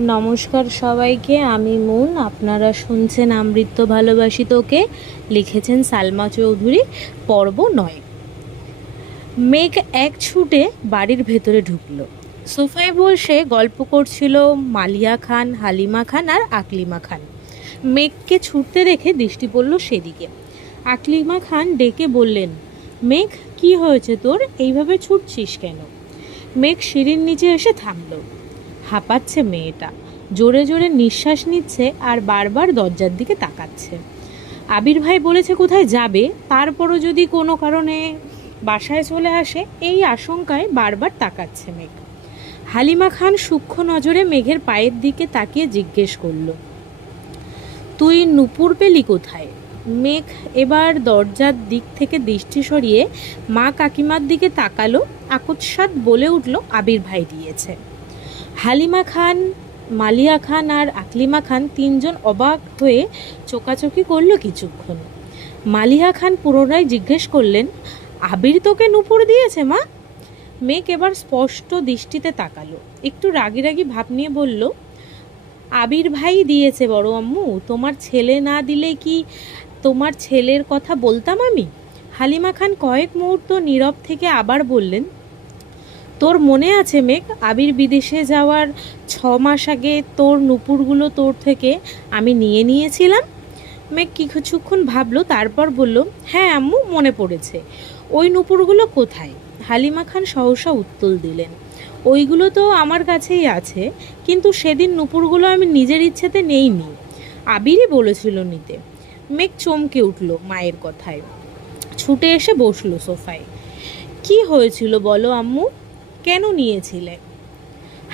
নমস্কার সবাইকে, আমি মুন। আপনারা শুনছেন আমৃত্য ভালোবাসি তোকে, লিখেছেন সালমা চৌধুরী, পর্ব নয়। মেঘ এক ছুটে বাড়ির ভেতরে ঢুকলো। সোফায় বসে গল্প করছিল মালিয়া খান, হালিমা খান আর আকলিমা খান। মেঘকে ছুটতে দেখে দৃষ্টি পড়ল সেদিকে। আকলিমা খান ডেকে বললেন, মেঘ, কি হয়েছে তোর? এইভাবে ছুটছিস কেন? মেঘ সিঁড়ির নিচে এসে থামলো। হাঁপাচ্ছে মেয়েটা। জোরে জোরে নিঃশ্বাস নিচ্ছে আর বারবার দরজার দিকে তাকাচ্ছে। আবির ভাই বলেছে, কোথায় যাবে? তারপরও যদি কোনো কারণে বাসায় চলে আসে, এই আশঙ্কায় বারবার তাকাচ্ছে মেঘ। হালিমা খান সূক্ষ্ম নজরে মেঘের পায়ের দিকে তাকিয়ে জিজ্ঞেস করল, তুই নুপুর পেলি কোথায়? মেঘ এবার দরজার দিক থেকে দৃষ্টি সরিয়ে মা কাকিমার দিকে তাকালো। আকস্মাত বলে উঠল, আবির ভাই দিয়েছে। হালিমা খান, মালিয়া খান আর আকলিমা খান তিনজন অবাক হয়ে চোকাচোকি করল কিছুক্ষণ। মালিয়া খান পুনরায় জিজ্ঞেস করলেন, আবির তোকে নুপুর দিয়েছে, মা? মেঘ এবার স্পষ্ট দৃষ্টিতে তাকালো, একটু রাগি রাগি ভাব নিয়ে বলল, আবির ভাই দিয়েছে বড় আম্মু, তোমার ছেলে না দিলে কি তোমার ছেলের কথা বলতাম আমি? হালিমা খান কয়েক মুহূর্ত নীরব থেকে আবার বললেন তোর মনে আছে মেঘ? আবির বিদেশে যাওয়ার ছ মাস আগে তোর নুপুরগুলো তোর থেকে আমি নিয়ে নিয়েছিলাম। মেঘ কিছুক্ষণ ভাবলো, তারপর বলল হ্যাঁ আম্মু, মনে পড়েছে। ওই নুপুরগুলো কোথায়? হালিমা খান সহসা উত্তর দিলেন, ওইগুলো তো আমার কাছেই আছে, কিন্তু সেদিন নুপুরগুলো আমি নিজের ইচ্ছেতে নেইনি। আবিরই বলেছিল নিতে। মেঘ চমকে উঠল মায়ের কথায়। ছুটে এসে বসল সোফায়। কি হয়েছিল বলো আম্মু? কেন নিয়েছিলে?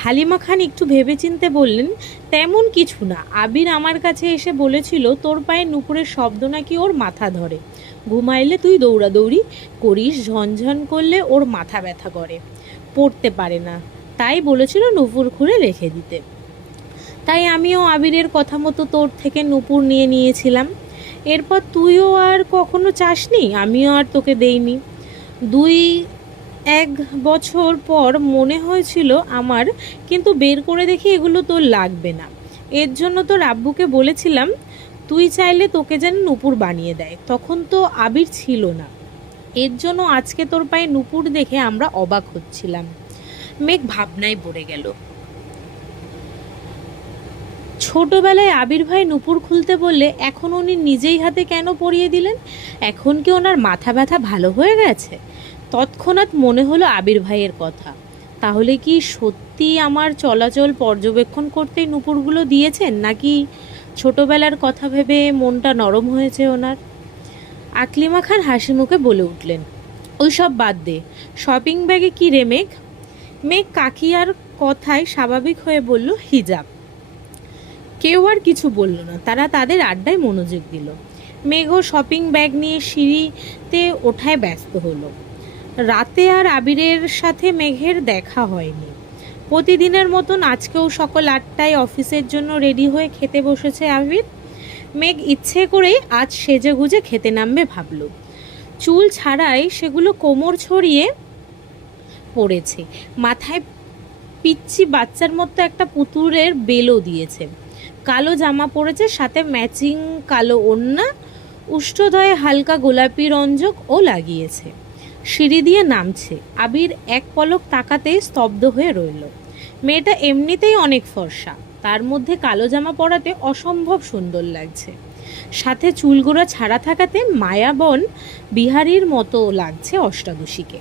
হালিমা খান একটু ভেবেচিন্তে বললেন, তেমন কিছু না। আবির আমার কাছে এসে বলেছিল, তোর পায়ে নুপুরের শব্দ নাকি ওর মাথা ধরে। ঘুমাইলে তুই দৌড়াদৌড়ি করিস, ঝনঝন করলে ওর মাথা ব্যথা করে। পড়তে পারে না। তাই বলেছিল নুপুর খুঁড়ে রেখে দিতে। তাই আমিও আবিরের কথা মতো তোর থেকে নুপুর নিয়ে নিয়েছিলাম। এরপর তুইও আর কখনো চাসনি? আমিও আর তোকে দেইনি। দুই এক বছর পর মনে হয়েছিল আমার, কিন্তু বের করে দেখি এগুলো তোর লাগবে না। এর জন্য তো রাব্বুকে বলেছিলাম, তুই চাইলে তোকে যেন নুপুর বানিয়ে দেয়। তখন তো আবির ছিল না। এর জন্য আজকে তোর পায়ে নুপুর দেখে আমরা অবাক হচ্ছিলাম। মেঘ ভাবনায় পড়ে গেল। ছোটবেলায় আবির ভাই নুপুর খুলতে বললে, এখন উনি নিজেই হাতে কেন পরিয়ে দিলেন? এখন কি ওনার মাথা ব্যথা ভালো হয়ে গেছে? তৎক্ষণাৎ মনে হলো আবির ভাইয়ের কথা। তাহলে কি সত্যি আমার চলাচল পর্যবেক্ষণ করতেই নুপুরগুলো দিয়েছেন, নাকি ছোটবেলার কথা ভেবে মনটা নরম হয়েছে ওনার? আকলিমা খান হাসি মুখে বলে উঠলেন, ওই সব বাদ দে, শপিং ব্যাগে কি রে মেঘ? মেঘ কাকিয়ার কথায় স্বাভাবিক হয়ে বলল, হিজাব। কেউ আর কিছু বলল না, তারা তাদের আড্ডায় মনোযোগ দিল। মেঘও শপিং ব্যাগ নিয়ে সিঁড়িতে ওঠায় ব্যস্ত হলো। রাতে আর আবিরের সাথে মেঘের দেখা হয়নি। প্রতিদিনের মতন আজকেও সকাল আটটায় অফিসের জন্য রেডি হয়ে খেতে বসেছে আবির। মেঘ ইচ্ছে করেই আজ সেজে গুজে খেতে নামবে ভাবল। চুল ছাড়াই সেগুলো কোমর ছড়িয়ে পড়েছে। মাথায় পিচ্ছি বাচ্চার মতো একটা পুতুরের বেলও দিয়েছে। কালো জামা পরেছে, সাথে ম্যাচিং কালো ওড়না, উষ্ঠদয়ে হালকা গোলাপি রঞ্জক ও লাগিয়েছে। সিঁড়ি দিয়ে নামছে। আবির এক পলক তাকাতেই স্তব্ধ হয়ে রইল। মেয়েটা এমনিতেই অনেক ফর্সা। তার মধ্যে কালো জামা পরাতে অসম্ভব সুন্দর লাগছে। সাথে চুলগুলো ছাড়া থাকাতে মায়াবন বিহারীর মতো লাগছে অষ্টাদশীকে।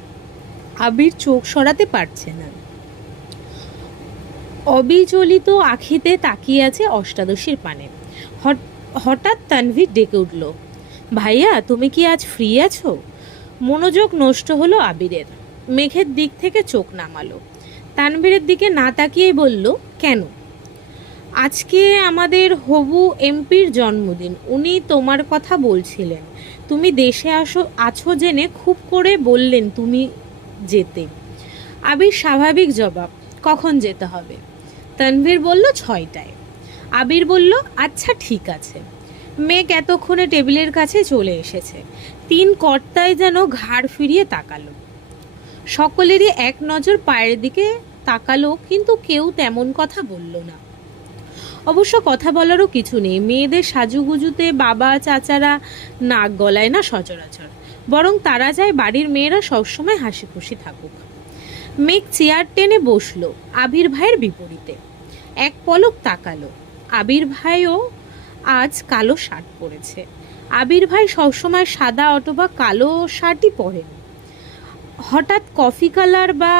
আবির চোখ সরাতে পারছে না। অবিচলিত আখিতে তাকিয়ে আছে অষ্টাদশীর পানে। হঠাৎ তানভীর ডেকে উঠল, ভাইয়া, তুমি কি আজ ফ্রি আছো? মনোযোগ নষ্ট হলো আবিরের। মেঘের দিক থেকে চোখ নামালো। তানভীরের দিকে না তাকিয়েই বলল, কেন? আজকে আমাদের হবু এমপির জন্মদিন। উনি তোমার কথা বলছিলেন। তুমি দেশে আসো, আছো জেনে খুব করে বললেন তুমি যেতে। আবির স্বাভাবিক জবাব, কখন যেতে হবে? তানভীর বলল, ছয়টায়। আবির বলল আচ্ছা ঠিক আছে। মেঘ এতক্ষণে টেবিলের কাছে চলে এসেছে। তিন কর্তায় যেন ঘাড় ফিরিয়ে তাকালো। সকলেরই এক নজর পায়ের দিকে তাকালো, কিন্তু কেউ তেমন কথা বলল না। অবশ্য কথা বলারও কিছু নেই। মেয়েদের সাজুগুজুতে বাবা, চাচারা নাক গলায় না সচরাচর। বরং তারা চায় বাড়ির মেয়েরা সবসময় হাসি খুশি থাকুক। মেঘ চেয়ার টেনে বসল আবির ভাইয়ের বিপরীতে। এক পলক তাকালো। আবির ভাইও আজ কালো শার্ট পরেছে। আবির ভাই সবসময় সাদা অথবা কালো শার্টই পরেন। হঠাৎ কফি কালার বা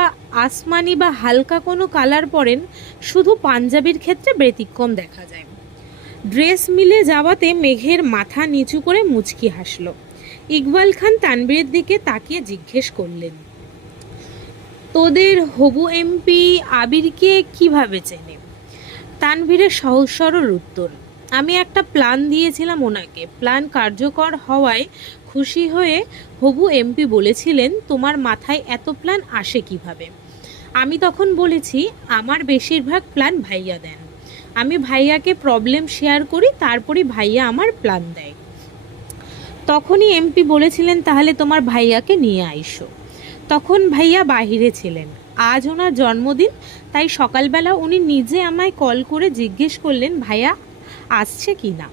আসমানি বা হালকা কোনো কালার পরেন, শুধু পাঞ্জাবির ক্ষেত্রে ব্যতিক্রম দেখা যায়। ড্রেস মিলে যাওয়াতে মেঘের মাথা নিচু করে মুচকি হাসল। ইকবাল খান তানবীরের দিকে তাকিয়ে জিজ্ঞেস করলেন, তোদের হবু এমপি আবিরকে কীভাবে চেনে? তানভীরের সহজ সরল উত্তর আমি একটা প্ল্যান দিয়েছিলাম ওনাকে। প্ল্যান কার্যকর হওয়ায় খুশি হয়ে হবু এমপি বলেছিলেন, তোমার মাথায় এত প্ল্যান আসে কীভাবে? আমি তখন বলেছি, আমার বেশিরভাগ প্ল্যান ভাইয়া দেন। আমি ভাইয়াকে প্রবলেম শেয়ার করি, তারপরই ভাইয়া আমার প্ল্যান দেয়। তখনই এমপি বলেছিলেন, তাহলে তোমার ভাইয়াকে নিয়ে আইসো। তখন ভাইয়া বাহিরে ছিলেন। আজ ওনার জন্মদিন, তাই সকালবেলা উনি নিজে আমায় কল করে জিজ্ঞেস করলেন, ভাইয়া আসছে কি না?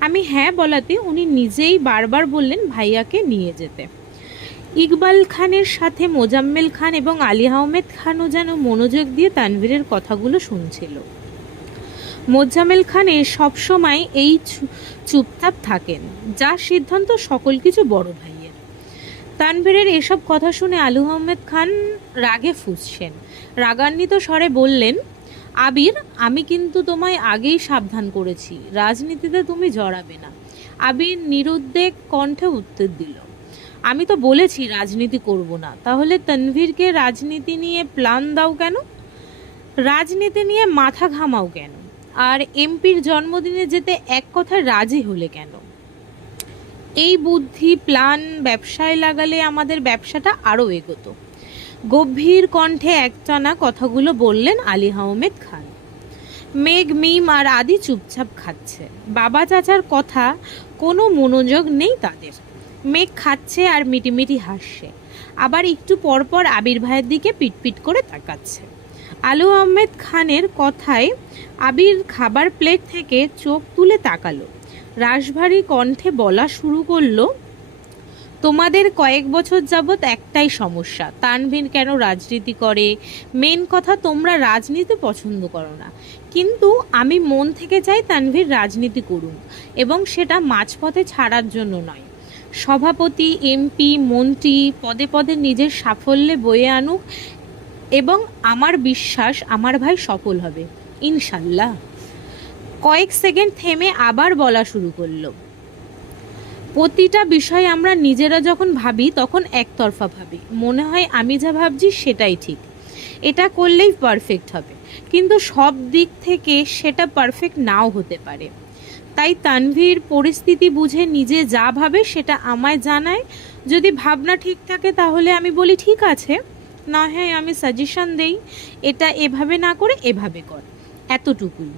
আমি হ্যাঁ বলাতে উনি নিজেই বারবার বললেন ভাইয়াকে নিয়ে যেতে। ইকবাল খানের সাথে মোজাম্মেল খান এবং আলী আহমেদ খানও যেন মনোযোগ দিয়ে তানভীরের কথাগুলো শুনছিল। মোজাম্মেল খানে সবসময় এই চুপচাপ থাকেন, যা সিদ্ধান্ত সকল কিছু বড় ভাইয়ের। তানভীরের এসব কথা শুনে আলু আহমেদ খান রাগে ফুসছেন। রাগান্বিত স্বরে বললেন আবির, আমি কিন্তু তোমায় আগেই সাবধান করেছি। রাজনীতিতে তুমি জড়াবে না। আবির নিরুদ্বেগ কণ্ঠে উত্তর দিল, আমি তো বলেছি রাজনীতি করব না। তাহলে তনভীরকে রাজনীতি নিয়ে প্ল্যান দাও কেন? রাজনীতি নিয়ে মাথা ঘামাও কেন? আর এমপির জন্মদিনে যেতে এক কথায় রাজি হলে কেন? এই বুদ্ধি, প্ল্যান, ব্যবসায় লাগালে আমাদের ব্যবসাটা আরও এগোতো। গভীর কণ্ঠে একটানা কথাগুলো বললেন আলী আহমেদ খান। মেঘ, মিম আর আদি চুপচাপ খাচ্ছে। বাবা চাচার কথা কোনো মনোযোগ নেই তাদের। মেঘ খাচ্ছে আর মিটিমিটি হাসছে। আবার একটু পরপর আবির ভাইয়ের দিকে পিটপিট করে তাকাচ্ছে। আলু আহমেদ খানের কথায় আবির খাবার প্লেট থেকে চোখ তুলে তাকালো। রাশভারী কণ্ঠে বলা শুরু করল তোমাদের কয়েক বছর যাবৎ একটাই সমস্যা। তানভীর কেন রাজনীতি করে? মেন কথা, তোমরা রাজনীতি পছন্দ করো না। কিন্তু আমি মন থেকে চাই তানভীর রাজনীতি করুন এবং সেটা মাঝপথে ছাড়ার জন্য নয়। সভাপতি এমপি মন্ত্রী পদে পদে নিজের সাফল্যে বয়ে আনুক এবং আমার বিশ্বাস আমার ভাই সফল হবে। ইনশাল্লাহ। কয়েক সেকেন্ড থেমে আবার বলা শুরু করল। প্রতিটা বিষয় আমরা নিজেরা যখন ভাবি, তখন একতরফা ভাবি। মনে হয় আমি যা ভাবছি সেটাই ঠিক। এটা করলেই পারফেক্ট হবে। কিন্তু সব দিক থেকে সেটা পারফেক্ট নাও হতে পারে। তাই তানভীর পরিস্থিতি বুঝে নিজে যা ভাবে সেটা আমায় জানায়। যদি ভাবনা ঠিক থাকে তাহলে আমি বলি, ঠিক আছে। না হ্যাঁ আমি সাজেশন দেই। এটা এভাবে না করে এভাবে কর। এতটুকুই।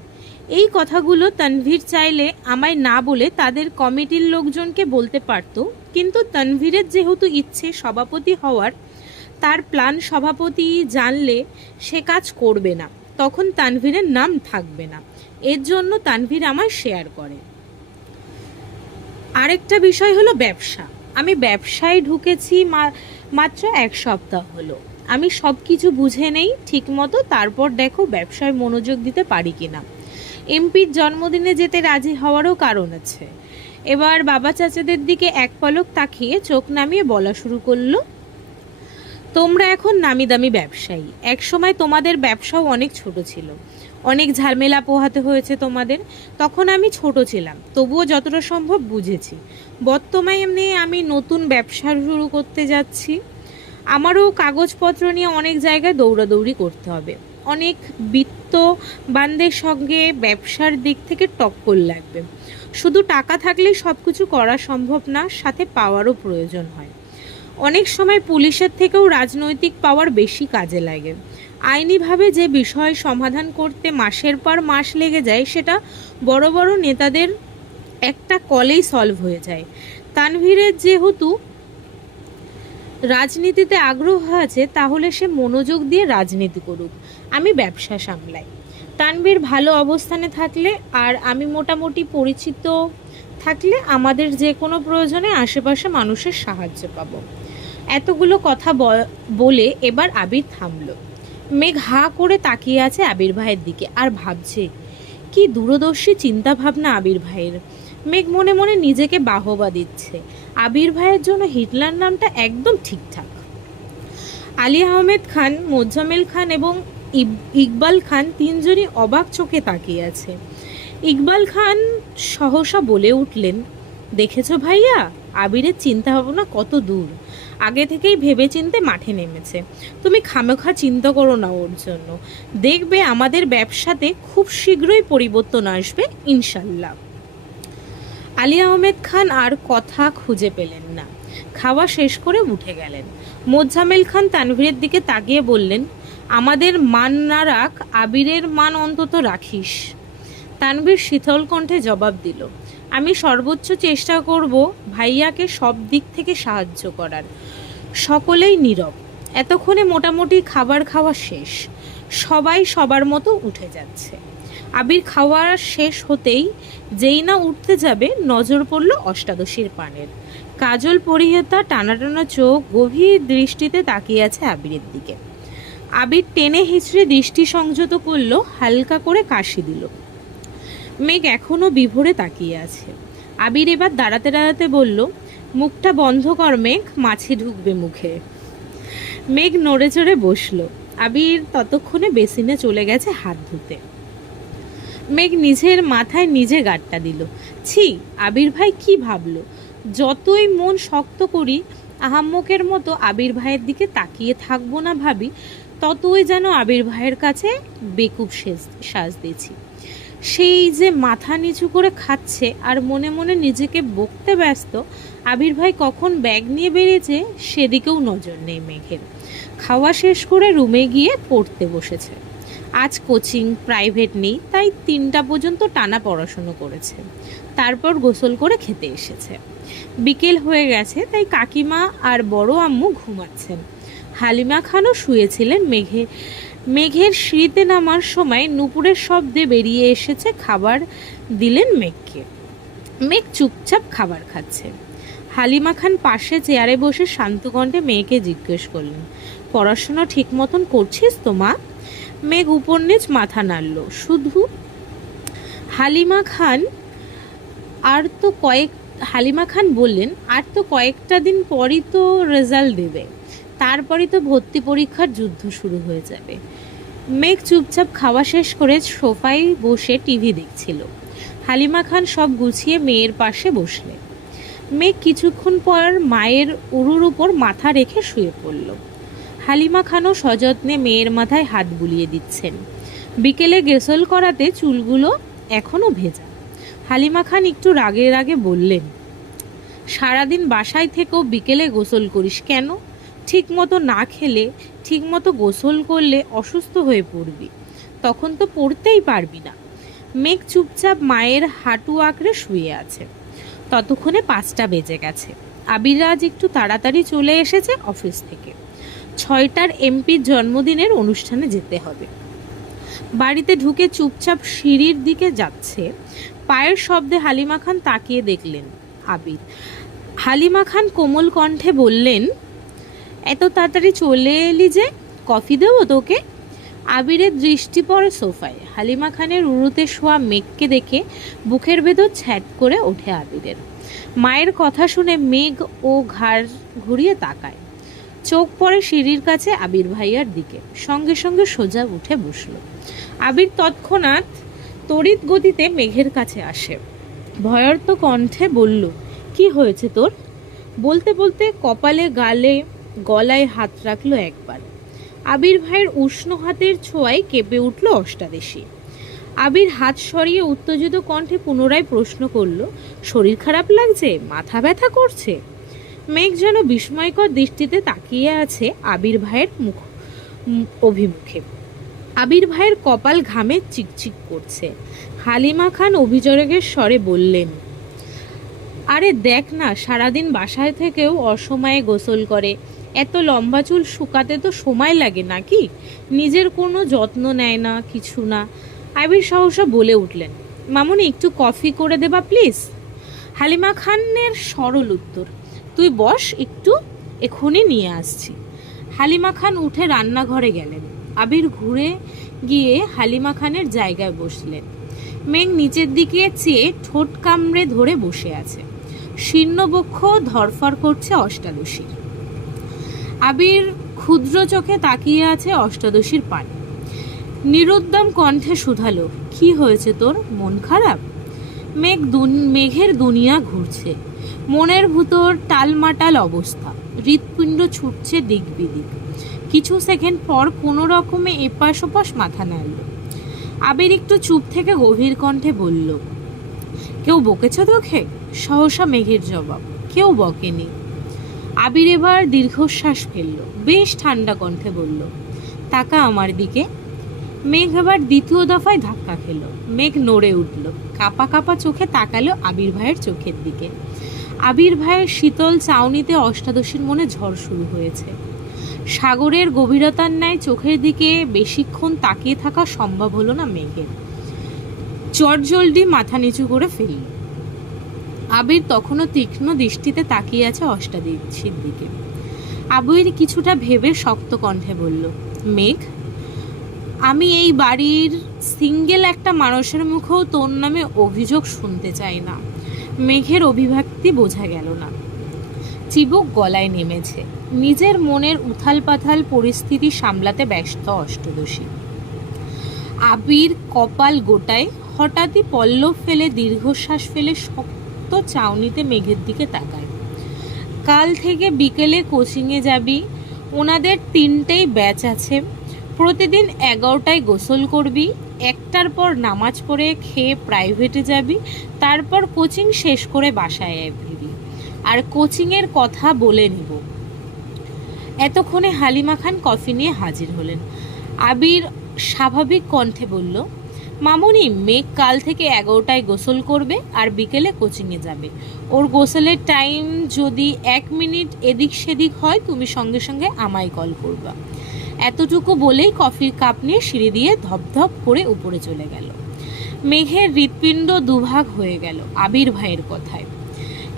এই কথাগুলো তানভীর চাইলে আমায় না বলে তাদের কমিটির লোকজনকে বলতে পারতো। কিন্তু তানভীরের যেহেতু ইচ্ছে সভাপতি হওয়ার, তার প্ল্যান সভাপতি জানলে সে কাজ করবে না। তখন তানভীরের নাম থাকবে না। এর জন্য তানভীর আমায় শেয়ার করে। আরেকটা বিষয় হলো ব্যবসা। আমি ব্যবসায় ঢুকেছি মাত্র এক সপ্তাহ হলো। আমি সব কিছু বুঝে নেই, ঠিকমতো। তারপর দেখো ব্যবসায় মনোযোগ দিতে পারি কিনা। এমপির জন্মদিনে যেতে রাজি হওয়ারও কারণ আছে। এবার বাবা চাচাদের দিকে এক পলক তাকিয়ে চোখ নামিয়ে বলা শুরু করল, তোমরা এখন নামি দামি ব্যবসায়ী। একসময় তোমাদের ব্যবসাও অনেক ছোট ছিল। অনেক ঝামেলা পোহাতে হয়েছে তোমাদের। তখন আমি ছোট ছিলাম, তবুও যতটা সম্ভব বুঝেছি। বর্তমানে আমি নতুন ব্যবসা শুরু করতে যাচ্ছি। আমারও কাগজপত্র নিয়ে অনেক জায়গায় দৌড়াদৌড়ি করতে হবে। অনেক বিত্তবানদের সঙ্গে ব্যবসার দিক থেকে টক্কর লাগবে। শুধু টাকা থাকলেই সব কিছু করা সম্ভব না, সাথে পাওয়ারও প্রয়োজন হয়। অনেক সময় পুলিশের থেকেও রাজনৈতিক পাওয়ার বেশি কাজে লাগে। আইনিভাবে যে বিষয় সমাধান করতে মাসের পর মাস লেগে যায়, সেটা বড় বড় নেতাদের একটা কলেই সলভ হয়ে যায়। তানভীরের যেহেতু রাজনীতিতে আগ্রহ আছে, তাহলে সে মনোযোগ দিয়ে রাজনীতি করুক। আমি ব্যবসা সামলাই। তানবীর ভালো অবস্থানে থাকলে আর আমি মোটামুটি পরিচিত থাকলে আমাদের যে কোনো প্রয়োজনে আশেপাশে মানুষের সাহায্য পাবো। এতগুলো কথা বলে এবার আবির থামল। মেঘ হা করে তাকিয়ে আছে আবির ভাইয়ের দিকে আর ভাবছে, কি দূরদর্শী চিন্তা ভাবনা আবির ভাইয়ের। মেঘ মনে মনে নিজেকে বাহবা দিচ্ছে। আবির ভাইয়ের জন্য হিটলার নামটা একদম ঠিকঠাক। আলী আহমেদ খান, মোজাম্মেল খান এবং ইকবাল খান তিনজনই অবাক চোখে তাকিয়ে আছে। ইকবাল খান সহসা বলে উঠলেন, দেখেছ ভাইয়া, আবিরের চিন্তা ভাবনা কত দূর। আগে থেকেই ভেবেচিন্তে মাঠে নেমেছে। তুমি খামোখা চিন্তা করো না ওর জন্য। দেখবে আমাদের ব্যবসাতে খুব শীঘ্রই পরিবর্তন আসবে, ইনশাল্লাহ। আলী আহমেদ খান আর কথা খুঁজে পেলেন না। খাওয়া শেষ করে উঠে গেলেন। মোজামেল খান তানভীরের দিকে তাকিয়ে বললেন আমাদের মান না রাখ, আবিরের মান অন্তত রাখিস। তানবীর শীতল কণ্ঠে জবাব দিল, আমি সর্বোচ্চ চেষ্টা করব ভাইয়াকে সব দিক থেকে সাহায্য করার। সকলেই নীরব। এতক্ষণে মোটামুটি খাবার খাওয়া শেষ। সবাই সবার মতো উঠে যাচ্ছে। আবির খাওয়া শেষ হতেই যেই না উঠতে যাবে, নজর পড়ল অষ্টাদশীর পানের। কাজল পরিহিতা টানা টানা চোখ গভীর দৃষ্টিতে তাকিয়ে আছে আবিরের দিকে। আবির টেনে হিচড়ে দৃষ্টি সংযত করল, হালকা করে কাশি দিল। মেঘ এখনও বিভোরে তাকিয়ে আছে। আবির এবার দাঁড়াতে দাঁড়াতে বলল, মুখটা বন্ধ কর মেঘ, মাছি ঢুকবে মুখে। মেঘ নড়ে চড়ে বসল। আবির ততক্ষণে বেসিনে চলে গেছে হাত ধুতে। মেঘ নিজের মাথায় নিজে গাট্টা দিল। ছি, আবির ভাই কি ভাবলো? যতই মন শক্ত করি, আহাম্মকের মতো আবির ভাইয়ের দিকে তাকিয়ে থাকব না ভাবি ততই যেন আবির ভাইয়ের কাছে বেকুব সেজ দিয়েছি। সেই যে মাথা নিচু করে খাচ্ছে আর মনে মনে নিজেকে বকতে ব্যস্ত, আবির ভাই কখন ব্যাগ নিয়ে বেরিয়েছে সেদিকেও নজর নেই মেঘের। খাওয়া শেষ করে রুমে গিয়ে পড়তে বসেছে। আজ কোচিং, প্রাইভেট নেই, তাই তিনটা পর্যন্ত টানা পড়াশুনো করেছে। তারপর গোসল করে খেতে এসেছে। বিকেল হয়ে গেছে, তাই কাকিমা আর বড় আম্মু ঘুমাচ্ছেন। হালিমা খানও শুয়েছিলেন মেঘে। মেঘের সিঁড়িতে নামার সময় নুপুরের শব্দে বেরিয়ে এসেছে খাবার দিলেন মেঘকে। মেঘ চুপচাপ খাবার খাচ্ছে। হালিমা খান পাশে চেয়ারে বসে শান্ত কণ্ঠে মেয়েকে জিজ্ঞেস করলেন, পড়াশোনা ঠিক মতন করছিস তো মা? মেঘ উপর নিচ মাথা নাড়ল, শুধু? হালিমা খান, আর তো কয়েক হালিমা খান বললেন, আর তো কয়েকটা দিন পরই তো রেজাল্ট দেবে। তারপরই তো ভর্তি পরীক্ষার যুদ্ধ শুরু হয়ে যাবে। মেঘ চুপচাপ খাওয়া শেষ করে সোফায় বসে টিভি দেখছিল। হালিমা খান সব গুছিয়ে মেয়ের পাশে বসলেন মেঘ কিছুক্ষণ পর মায়ের উরুর উপর মাথা রেখে শুয়ে পড়ল। হালিমা খানও সযত্নে মেয়ের মাথায় হাত বুলিয়ে দিচ্ছেন। বিকেলে গোসল করাতে চুলগুলো এখনও ভেজা। হালিমা খান একটু রাগে রাগে বললেন, সারাদিন বাসায় থেকেও বিকেলে গোসল করিস কেন? ঠিক মতো না খেলে ঠিক মতো গোসল করলে অসুস্থ হয়ে পড়বি। তখন তো পড়তেই পারবি না। মেঘ চুপচাপ মায়ের হাঁটু আঁকড়ে শুয়ে আছে। ততক্ষণে পাঁচটা বেজে গেছে। আবিরাজ একটু তাড়াতাড়ি চলে এসেছে অফিস থেকে। ছয়টার এমপির জন্মদিনের অনুষ্ঠানে যেতে হবে। বাড়িতে ঢুকে চুপচাপ সিঁড়ির দিকে যাচ্ছে। পায়ের শব্দে হালিমা খান তাকিয়ে দেখলেন আবির। হালিমা খান কোমল কণ্ঠে বললেন এত তাড়াতাড়ি চলে এলি যে কফি দেবো তোকে? আবিরের দৃষ্টি পড়ে সোফায়। হালিমা খানের উড়ুতে শোয়া মেঘকে দেখে বুকের ভেতর ছ্যাট করে ওঠে আবিরের। মায়ের কথা শুনে মেঘ ও ঘাড় ঘুরিয়ে তাকায়। চোখ পড়ে সিঁড়ির কাছে আবির ভাইয়ার দিকে। সঙ্গে সঙ্গে সোজা উঠে বসল। আবির তৎক্ষণাৎ তড়িৎ গতিতে মেঘের কাছে আসে। ভয়ার্ত কণ্ঠে বলল, কি হয়েছে তোর? বলতে বলতে কপালে গালে গলায় হাত রাখল একবার। আবির ভাইয়ের উষ্ণ হাতের ছোঁয়ায় কেঁপে উঠল অষ্টাদেশী। আবির হাত সরিয়ে উত্তেজিত কণ্ঠে পুনরায় প্রশ্ন করল, শরীর খারাপ লাগছে? মাথা ব্যথা করছে? মেঘ যেন বিস্ময়কর দৃষ্টিতে তাকিয়ে আছে আবির ভাইয়ের মুখ অভিমুখে। আবির ভাইয়ের কপাল ঘামে চিকচিক করছে। হালিমা খান অভিযোগের স্বরে বললেন, আরে দেখ না, সারাদিন বাসায় থেকেও অসময়ে গোসল করে এত লম্বা চুল শুকাতে তো সময় লাগে নাকি? নিজের কোনো যত্ন নেয় না, কিছু না। আবির সহসা বলে উঠলেন, মামুনি, একটু কফি করে দেবা প্লিজ? হালিমা খানের সরল উত্তর, তুই বস একটু, এখনই নিয়ে আসছি। হালিমা খান উঠে রান্নাঘরে গেলেন। আবির ঘুরে গিয়ে হালিমা খানের জায়গায় বসলেন। মেঘ নিচের দিকে চেয়ে ঠোঁট কামড়ে ধরে বসে আছে। শীর্ণবক্ষ ধরফর করছে অষ্টাদশীর। আবির ক্ষুদ্র চোখে তাকিয়ে আছে অষ্টাদশীর পানে। নিরুদ্যম কণ্ঠে শুধালো, কি হয়েছে তোর? মন খারাপ? মেঘ মেঘের দুনিয়া ঘুরছে। মনের ভুতর টালমাটাল অবস্থা। হৃৎপিণ্ড ছুটছে দিক বিদিক। কিছু সেকেন্ড পর কোনো রকমে এপাশ ওপাশ মাথা নাড়ল। আবির একটু চুপ থেকে গভীর কণ্ঠে বলল, কেউ বকেছ তোকে? সহসা মেঘের জবাব, কেউ বকেনি। আবির এবার দীর্ঘশ্বাস ফেলল। বেশ ঠান্ডা কণ্ঠে বলল, তাকা আমার দিকে। মেঘ এবার দ্বিতীয় দফায় ধাক্কা খেল। মেঘ নড়ে উঠল। কাপা কাপা চোখে তাকালো আবির ভাইয়ের চোখের দিকে। আবির ভাইয়ের শীতল চাউনিতে অষ্টাদশীর মনে ঝড় শুরু হয়েছে। সাগরের গভীরতার ন্যায় চোখের দিকে বেশিক্ষণ তাকিয়ে থাকা সম্ভব হলো না মেঘের। চটজলদি মাথা নিচু করে ফেলল। আবির তখনও তীক্ষ্ণ দৃষ্টিতে তাকিয়ে আছে অষ্টাদশীর দিকে আবির কিছুটা ভেবে শক্ত কণ্ঠে বলল, মেঘ, আমি এই বাড়ির সিঙ্গেল একটা মানুষের মুখেও তোর নামে অভিযোগ শুনতে চাই না। মেঘের অভিব্যক্তি বোঝা গেল না। চিবুক গলায় নেমেছে। নিজের মনের উথাল পাথাল পরিস্থিতি সামলাতে ব্যস্ত অষ্টদশী। আবির কপাল গোটায় হঠাৎই পল্লব ফেলে দীর্ঘশ্বাস ফেলে শক্ত চাউনিতে মেঘের দিকে তাকায়। কাল থেকে বিকেলে কোচিংয়ে যাবি। ওনাদের তিনটেই ব্যাচ আছে। প্রতিদিন এগারোটায় গোসল করবি। একটার পর নামাজ পড়ে খেয়ে প্রাইভেটে যাবি। তারপর কোচিং শেষ করে বাসায় ফিরবি। আর কোচিংয়ের কথা বলে নিব। এতক্ষণে হালিমা খান কফি নিয়ে হাজির হলেন। আবির স্বাভাবিক কণ্ঠে বলল মামুনি মেঘ কাল থেকে এগারোটায় গোসল করবে আর বিকেলে কোচিংয়ে যাবে। ওর গোসলের টাইম যদি এক মিনিট এদিক সেদিক হয়, তুমি সঙ্গে সঙ্গে আমায় কল করবা। এতটুকু বলেই কফির কাপ নিয়ে সিঁড়ি দিয়ে ধপধপ করে উপরে চলে গেল। মেঘের হৃৎপিণ্ড দুভাগ হয়ে গেল আবির ভাইয়ের কথায়।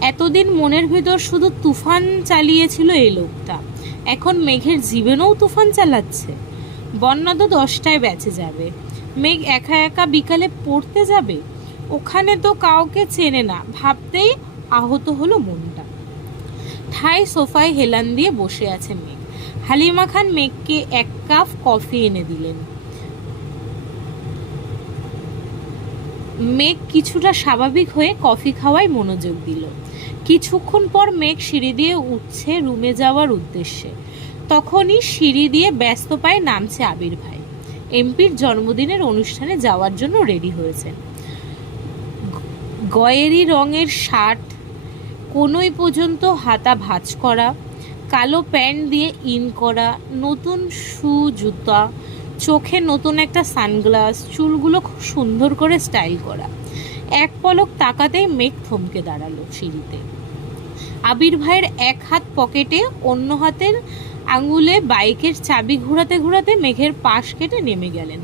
এতদিন মনের ভেতর শুধু তুফান চালিয়েছিল এই লোকটা। এখন মেঘের জীবনেও তুফান চালাচ্ছে। বন্যা তো দশটায় বেঁচে যাবে। মেঘ একা একা বিকালে পড়তে যাবে? ওখানে তো কাউকে চেনে না। ভাবতেই আহত হলো মনটা। ঠাই সোফায় হেলান দিয়ে বসে আছে মেঘ। হালিমা খান মেঘকে এক কাপ কফি এনে দিলেন। মেঘ কিছুটা স্বাভাবিক হয়ে কফি খাওয়ায় মনোযোগ দিল। কিছুক্ষণ পর মেঘ সিঁড়ি দিয়ে উঠছে রুমে যাওয়ার উদ্দেশ্যে। তখনই সিঁড়ি দিয়ে ব্যস্ত পায়ে নামছে আবির ভাই। এমপির জন্মদিনের অনুষ্ঠানে যাওয়ার জন্য রেডি হয়েছেন। গয়েরি রঙের শার্ট, কোনোই পর্যন্ত হাতা ভাঁজ করা, কালো প্যান্ট দিয়ে ইন করা, নতুন শু, জুতা, চোখে নতুন একটা সানগ্লাস, চুলগুলো খুব সুন্দর করে স্টাইল করা। এক পলক তাকাতেই মেঘ থমকে দাঁড়াল সিঁড়িতে। আবির ভাইয়ের এক হাত পকেটে অন্য হাতের আঙুলে বাইকের চাবি ঘোরাতে ঘোরাতে মেঘের পাশ কেটে নেমে গেলেন।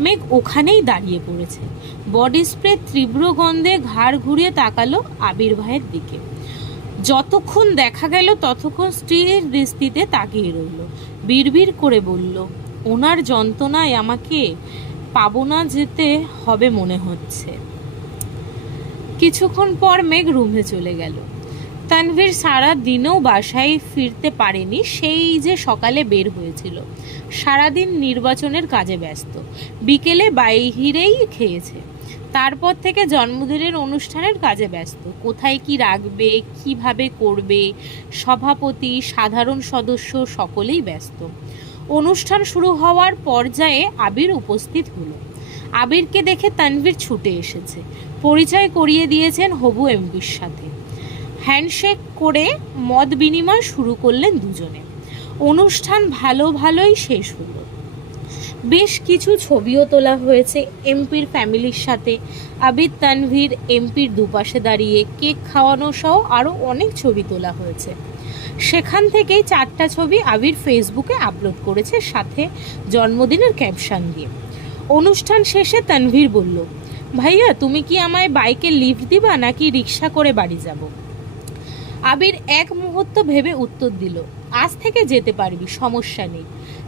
মেঘ ওখানেই দাঁড়িয়ে পড়েছে। বডি স্প্রে তীব্র গন্ধে ঘাড় ঘুরিয়ে তাকালো আবির ভাইয়ের দিকে। যতক্ষণ দেখা গেল, ততক্ষণ স্ত্রীর দৃষ্টিতে তাকিয়ে রইল। বিড়বিড় করে বলল, ওনার যন্ত্রণায় আমাকে পাবো না যেতে হবে মনে হচ্ছে। কিছুক্ষণ পর মেঘ রুমে চলে গেল। তানভীর সারা দিনেও বাসায় ফিরতে পারেনি, সেই যে সকালে বের হয়েছিল। সারাদিন নির্বাচনের কাজে ব্যস্ত। বিকেলে বাইরেই খেয়েছে। তারপর থেকে জন্মদিনের অনুষ্ঠানের কাজে ব্যস্ত। কোথায় কি রাখবে, কীভাবে করবে, সভাপতি, সাধারণ সদস্য সকলেই ব্যস্ত। অনুষ্ঠান শুরু হওয়ার পর্যায়ে আবির উপস্থিত হলো। আবিরকে দেখে তানভীর ছুটে এসেছে। পরিচয় করিয়ে দিয়েছেন হবু এমপির সাথে। হ্যান্ডশেক করে মত বিনিময় শুরু করলেন দুজনে। অনুষ্ঠান ভালো ভালোই শেষ হলো। বেশ কিছু ছবিও তোলা হয়েছে এমপির ফ্যামিলির সাথে। আবির তানভীর এমপির দুপাশে দাঁড়িয়ে কেক খাওয়ানো সহ আরও অনেক ছবি তোলা হয়েছে। সেখান থেকেই চারটা ছবি আবির ফেসবুকে আপলোড করেছে সাথে জন্মদিনের ক্যাপশন দিয়ে। অনুষ্ঠান শেষে তানভীর বলল, ভাইয়া, তুমি কি আমায় বাইকে লিফট দিবা নাকি রিক্সা করে বাড়ি যাব? আবির এক মুহূর্ত ভেবে উত্তর দিল, আজ থেকে যেতে পারবি, সমস্যা নেই।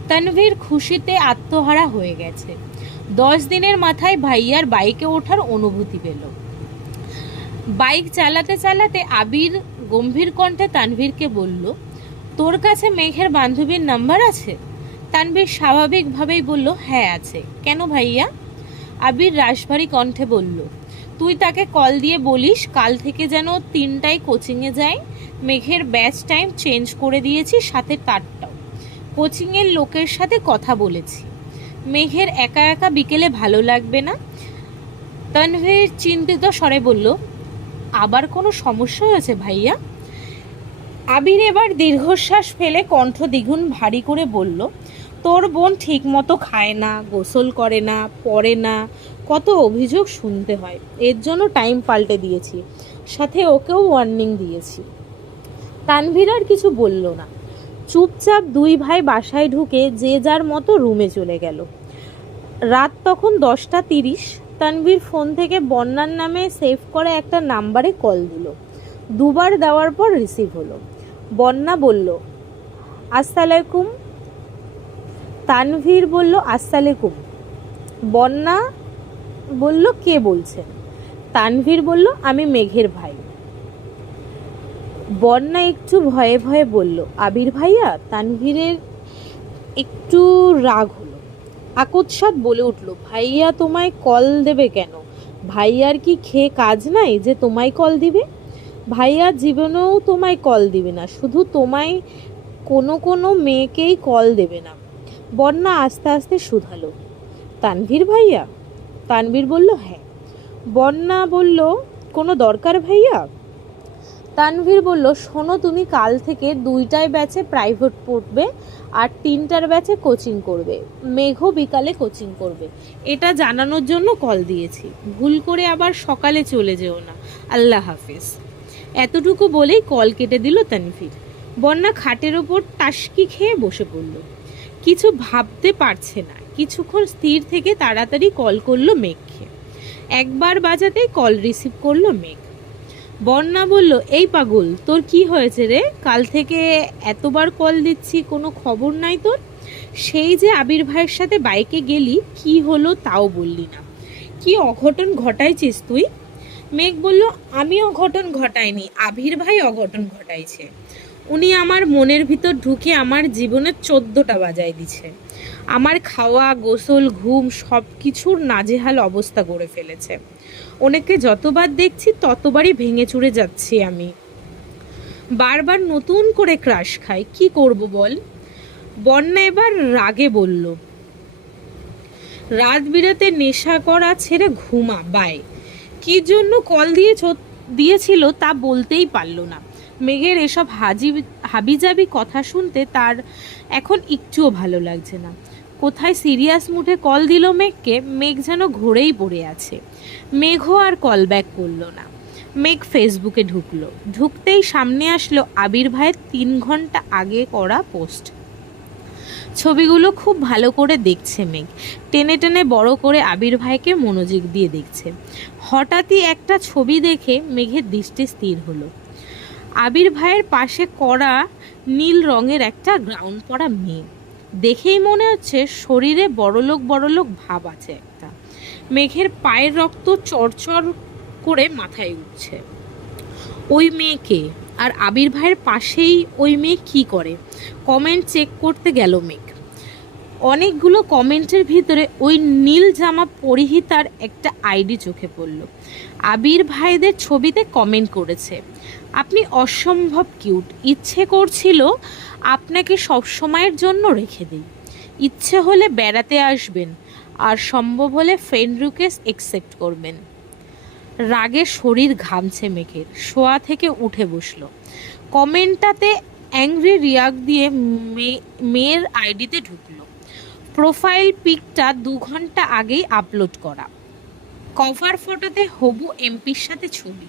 তানভীর খুশিতে আত্মহারা হয়ে গেছে। দশ দিনের মাথায় ভাইয়ার বাইকে ওঠার অনুভূতি পেল। বাইক চালাতে চালাতে আবির গম্ভীর কণ্ঠে তানভীরকে বলল, তোর কাছে মেঘের বান্ধবীর নাম্বার আছে? তানভীর স্বাভাবিকভাবেই বলল হ্যাঁ আছে। কেন ভাইয়া? আবির রাশভারী কণ্ঠে বলল তুই তাকে কল দিয়ে বলিস, কাল থেকে যেন তিনটায় কোচিংয়ে যায় মেঘের ব্যাচ টাইম চেঞ্জ করে দিয়েছি সাথে তারটাও। কোচিংয়ের লোকের সাথে কথা বলেছি। মেঘের একা একা বিকেলে ভালো লাগবে না। তানভীর চিন্তিত স্বরে বলল, আবার কোনো সমস্যা হয়েছে ভাইয়া? আবির এবার দীর্ঘশ্বাস ফেলে কণ্ঠ দ্বিগুণ ভারী করে বলল তোর বোন ঠিক মতো খায় না, গোসল করে না, পড়ে না। কত অভিযোগ শুনতে হয়। এর জন্য টাইম পাল্টে দিয়েছি। সাথে ওকেও ওয়ার্নিং দিয়েছি। তানভীর আর কিছু বলল না। চুপচাপ দুই ভাই বাসায় ঢুকে যে যার মতো রুমে চলে গেল। রাত তখন দশটা তিরিশ। তানভীর ফোন থেকে বন্যার নামে সেভ করা একটা নাম্বারে কল দিল। দুবার দেওয়ার পর রিসিভ হলো। বন্যা বলল আসসালাইকুম তানভীর বলল আসসালাইকুম বন্যা বলল, কে বলছেন? তানভীর বলল, আমি মেঘের ভাই। বন্যা একটু ভয়ে ভয়ে বলল, আবির ভাইয়া? তানভীরের একটু রাগ হলো। আকস্মাৎ বলে উঠল, ভাইয়া তোমায় কল দেবে কেন? ভাইয়ার কি খেয়ে কাজ নাই যে তোমায় কল দিবে? ভাইয়া জীবনেও তোমায় কল দিবে না, শুধু তোমায় কোনো কোনো মেয়েকেই কল দেবে না। বন্যা আস্তে আস্তে শুধালো। তানভীর ভাইয়া? তানভীর বলল হ্যাঁ। বন্যা বলল, কোনো দরকার ভাইয়া? তানভীর বলল, শোনো, তুমি কাল থেকে দুইটায় ব্যাচে প্রাইভেট পড়বে আর তিনটার ব্যাচে কোচিং করবে। মেঘও বিকালে কোচিং করবে। এটা জানানোর জন্য কল দিয়েছি। ভুল করে আবার সকালে চলে যেও না। আল্লাহ হাফিজ। এতটুকু বলেই কল কেটে দিল তানভীর। বন্যা খাটের ওপর টাসকি খেয়ে বসে পড়ল। কিছু ভাবতে পারছে না। কিছুক্ষণ স্থির থেকে তাড়াতাড়ি কল করল মেঘকে। একবার বাজাতেই কল রিসিভ করল মেঘ। বন্যা বলল, এই পাগল, তোর কি হয়েছে রে? কাল থেকে এতবার কল দিচ্ছি, কোনো খবর নাই তোর? সেই যে আবির ভাইয়ের সাথে বাইকে গেলি, কি হলো তাও বললি না। কি অঘটন ঘটাইছিস তুই? মেঘ বলল আমি অঘটন ঘটাইনি, আবির ভাই অঘটন ঘটাইছে। উনি আমার মনের ভিতর ঢুকে আমার জীবনের চোদ্দটা বাজায় দিছে। আমার খাওয়া, গোসল, ঘুম সব কিছুর নাজেহাল অবস্থা করে ফেলেছে। ওনাকে যতবার দেখছি ততবারই ভেঙে চুরে যাচ্ছি আমি। বারবার নতুন করে ক্রাশ খাই, কি করব বল? বন্যা এবার রাগে বলল, রাত বিরাতে নেশা করা ছেড়ে ঘুমা, বাই। কি জন্য কল দিয়ে দিয়েছিল তা বলতেই পারল না। মেঘের এসব হাজি হাবিজাবি কথা শুনতে তার এখন একটুও ভালো লাগছে না। কোথায় সিরিয়াস মুঠে কল দিল মেঘকে, মেঘ যেন ঘোরেই পড়ে আছে। মেঘও আর কল ব্যাক করল না। মেঘ ফেসবুকে ঢুকলো। ঢুকতেই সামনে আসলো আবির ভাইয়ের তিন ঘণ্টা আগে করা পোস্ট। ছবিগুলো খুব ভালো করে দেখছে মেঘ। টেনে টেনে বড় করে আবির ভাইকে মনোযোগ দিয়ে দেখছে। হঠাৎই একটা ছবি দেখে মেঘের দৃষ্টি স্থির হলো। আবির ভাইয়ের পাশে করা নীল রঙের একটা গ্রাউন্ড পরা মেয়ে। দেখেই মনে হচ্ছে শরীরে বড়লোক বড়লোক ভাব আছে একটা। মেঘের পায়ের রক্ত চরচর করে মাথায় উঠছে। ওই মেয়েকে আর আবির ভাইয়ের পাশেই ওই মেয়ে কি করে? কমেন্ট চেক করতে গেল মেঘ। অনেকগুলো কমেন্টের ভিতরে ওই নীল জামা পরিহিতার একটা আইডি চোখে পড়ল। আবির ভাইদের ছবিতে কমেন্ট করেছে। আপনি অসম্ভব কিউট ইচ্ছে করছিল আপনাকে সব সময়ের জন্য রেখে দিই। ইচ্ছে হলে বেড়াতে আসবেন আর সম্ভব হলে ফ্রেন্ড রিকোয়েস্ট একসেপ্ট করবেন। রাগে শরীর ঘামছে মেঘের। শোয়া থেকে উঠে বসল। কমেন্টটাতে অ্যাংরি রিয়াক দিয়ে মেয়ের আইডিতে ঢুকলো। প্রোফাইল পিকটা দু ঘণ্টা আগেই আপলোড করা। কভার ফটোতে হবু এমপির সাথে ছবি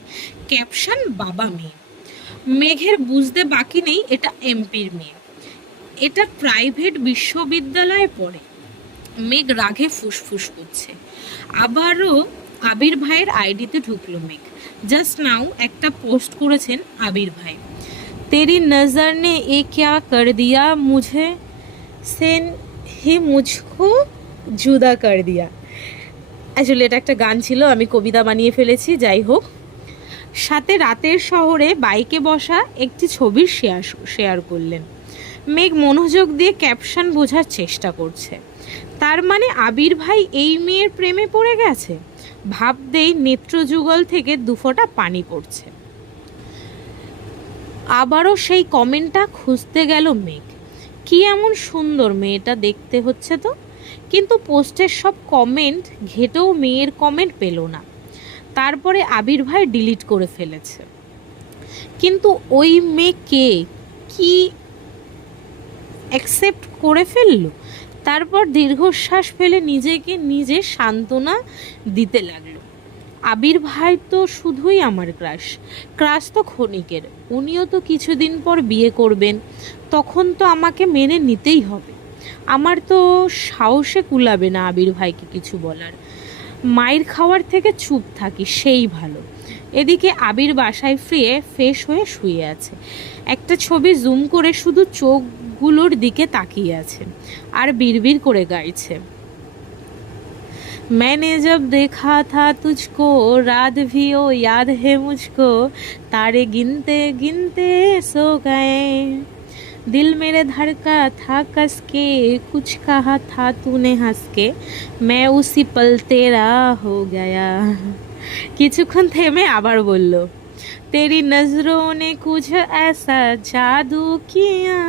ক্যাপশন বাবা মেয়ে। মেঘের বুঝতে বাকি নেই এটা এমপির মেয়ে। এটা প্রাইভেট বিশ্ববিদ্যালয়ে পড়ে। মেঘ রাগে ফুসফুস করছে। আবারও আবির ভাইয়ের আইডিতে ঢুকলো মেঘ। জাস্ট নাও একটা পোস্ট করেছেন আবির ভাই। তেরি নজর নে এ ক্যা কর দিয়া মুঝে? সেন হে মুঝকো জুদা কর দিয়া। আসলে এটা একটা গান ছিল, আমি কবিতা বানিয়ে ফেলেছি, যাই হোক। সাথে রাতের শহরে বাইকে বসা একটি ছবির শেয়ার শেয়ার করলেন। মেঘ মনোযোগ দিয়ে ক্যাপশন বোঝার চেষ্টা করছে। তার মানে আবির ভাই এই মেয়ের প্রেমে পড়ে গেছে? ভাবতেই নেত্রযুগল থেকে দুফোঁটা পানি পড়ছে। আবারও সেই কমেন্টটা খুঁজতে গেল মেঘ। কি এমন সুন্দর মেয়েটা দেখতে হচ্ছে তো? কিন্তু পোস্টের সব কমেন্ট ঘেটেও মেয়ের কমেন্ট পেল না। তারপরে আবির ভাই ডিলিট করে ফেলেছে। কিন্তু ওই মেয়ে কে কি অ্যাকসেপ্ট করে ফেলল? তারপর দীর্ঘশ্বাস ফেলে নিজেকে নিজে সান্ত্বনা দিতে লাগল। আবির ভাই তো শুধুই আমার ক্রাশ ক্রাশ তো ক্ষণিকের। উনিও তো কিছুদিন পর বিয়ে করবেন। তখন তো আমাকে মেনে নিতেই হবে। আমার তো সাহসে কুলাবে না আবির ভাইকে কিছু বলার মায়ের খাওয়ার থেকে চুপ থাকি সেই ভালো এদিকে আবির বাসায় ফিরে ফ্রেশ হয়ে শুয়ে আছে একটা ছবি জুম করে শুধু চোখগুলোর দিকে তাকিয়ে আছে আর বিড়বিড় করে গাইছে मैंने जब देखा था तुझको रात भी ओ याद है मुझको तारे गिनते गिनते सो गए दिल मेरे धड़का था कस के कुछ कहा था तूने हंस के मैं उसी पल तेरा हो गया কিছুক্ষণ থেমে আবার বলল तेरी नजरों ने कुछ ऐसा जादू किया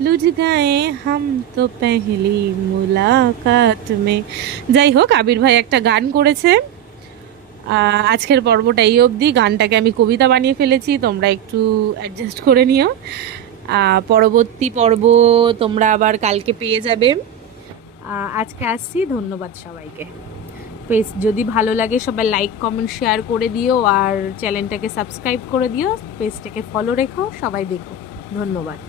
लुझ गए हम तो पहली मुलाकात में যাই হোক আবির ভাই একটা গান করেছে আহ, আজকের পর্বটা এই অবধি গানটাকে আমি কবিতা বানিয়ে ফেলেছি তোমরা একটু অ্যাডজাস্ট করে নিও আহ, পরবর্তী পর্ব তোমরা আবার কালকে পেয়ে যাবে। আজকে আসছি, ধন্যবাদ সবাইকে। পেজ যদি ভালো লাগে সবাই লাইক কমেন্ট শেয়ার করে দিও আর চ্যানেলটাকে সাবস্ক্রাইব করে দিও। পেজটাকে ফলো রেখো, সবাই দেখো। ধন্যবাদ।